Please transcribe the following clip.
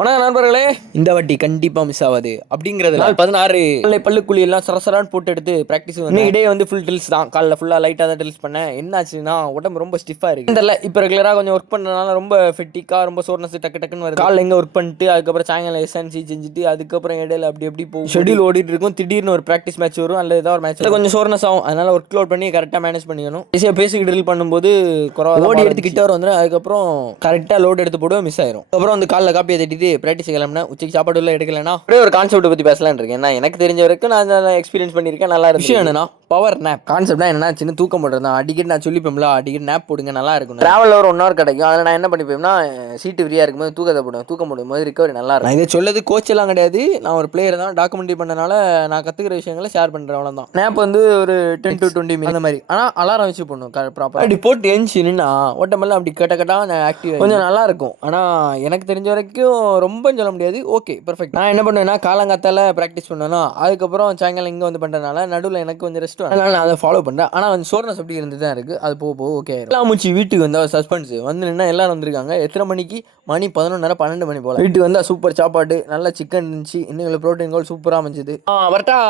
வணக்கம் நண்பர்களே, இந்த வாட்டி கண்டிப்பாக மிஸ் ஆகாது அப்படிங்கிறது. நாள் 16 பல்லுக்குழி எல்லாம் சரசரான்னு போட்டு எடுத்து ப்ராக்டிஸ் இன்னைக்கு வந்து ஃபுல் ட்ரில்ஸ் தான். காலைல ஃபுல்லாக லைட்டாக தான் ட்ரில்ஸ் பண்ணேன். என்னாச்சுன்னா உடம்பு ரொம்ப ஸ்டிஃபாக இருக்குது. தெரியல, இப்போ ரெகுலராக கொஞ்சம் ஒர்க் பண்ணனால ரொம்ப ஃபெட்டிக்காக ரொம்ப சோர்னஸ் டக்கு டக்குன்னு வருது. காலைல எங்கே ஒர்க் பண்ணிட்டு அதுக்கப்புறம் சாயங்காலம் எஸ்என்சி செஞ்சுட்டு அதுக்கப்புறம் இடையில அப்படி எப்படி போகும், ஷெடியூல் ஓடிட்டு இருக்கும். திடீர்னு ஒரு ப்ராக்டிஸ் மேட்ச் வரும், அல்லது ஏதாவது ஒரு மேட்ச் கொஞ்சம் சோர்னஸ் ஆகும். அதனால ஒர்க் லோட் பண்ணி கரெக்டாக மேனேஜ் பண்ணிக்கணும். ஈஸியாக பேசிக் ட்ரில் பண்ணும்போது ஓடி எடுத்து கிட்ட வர வந்துடும். அதுக்கப்புறம் கரெக்டாக லோட் எடுத்து போடுவோம், மிஸ் ஆயிரும். அப்புறம் வந்து காலைல காப்பியை தட்டிட்டு ப்ராக்டிஸ் கிளம்பினா உச்சிக்கு சாப்பாடு எல்லாம் எடுக்கலன்னா அப்படியே ஒரு கான்செப்ட் பற்றி பேசலான்னு இருக்கேன். ஏன்னா எனக்கு தெரிஞ்ச வரைக்கும் நான் எக்ஸ்பீரியன்ஸ் பண்ணியிருக்கேன். நல்லா இருக்கு. விஷயம் என்னன்னா பவர் நேப் கான்செப்ட்னா என்ன, சின்ன தூக்கம் போடுறது தான். அடிக்கடி நான் சொல்லிப்பேன்ல, அடிக்கடி நேப் போடுங்க நல்லா இருக்கும். டிராவலில் ஒரு 1 hour கிடைக்கும். அதில் நான் என்ன பண்ணிப்பேன்னா சீட்டு ஃப்ரீயாக இருக்கும்போது தூக்கத்தை போடுவேன். தூக்கம் போடும்போது ரிகவரி நல்லா இருக்கும். இதை சொல்லது கோச் எல்லாம் கிடையாது, நான் ஒரு பிளேயர் தான். டாக்குமெண்ட்ரி பண்ணனால நான் கற்றுக்கிற விஷயங்களை ஷேர் பண்ணுறேன், அவ்வளோதான். நேப் வந்து ஒரு 10 to 20 minutes அந்த மாதிரி. ஆனால் அலாரம் வச்சு போடணும் ப்ராப்பராக. அப்படி போட்டு எழுந்துச்சு நின்னா ஓட்டமெல்லாம் அப்படி கேட்ட ஆக்டிவ் கொஞ்சம் நல்லா இருக்கும். ஆனால் எனக்கு தெரிஞ்ச வரைக்கும் ரொம்ப சொல்ல முடியாது. Okay, perfect. நான் என்ன பண்ணுவேன்னா காலங்காத்தால ப்ராக்டிஸ் பண்ணுவேன்னா அதுக்கப்புறம் சாயங்காலம் இங்கே வந்து பண்ணுறதுனால நடுவில் எனக்கு கொஞ்சம் ரெஸ்ட், அதனால நான் அதை ஃபாலோ பண்ணுறேன். ஆனால் வந்து சோர்னஸ் அப்படி இருந்து தான் இருக்குது. அது போக ஓகே ஆயிரும். எல்லாம் முடிச்சு வீட்டுக்கு வந்தால் சஸ்பென்ஸ் வந்து நின்னா எல்லாரும் வந்திருக்காங்க. எத்தனை மணிக்கு? மணி 11:30 12 மணி போல். வீட்டுக்கு வந்தால் சூப்பர் சாப்பாடு, நல்ல சிக்கன் இருந்துச்சு, இன்னும் ப்ரோட்டீன் கோல் சூப்பராக அமைஞ்சுது. வரட்டா.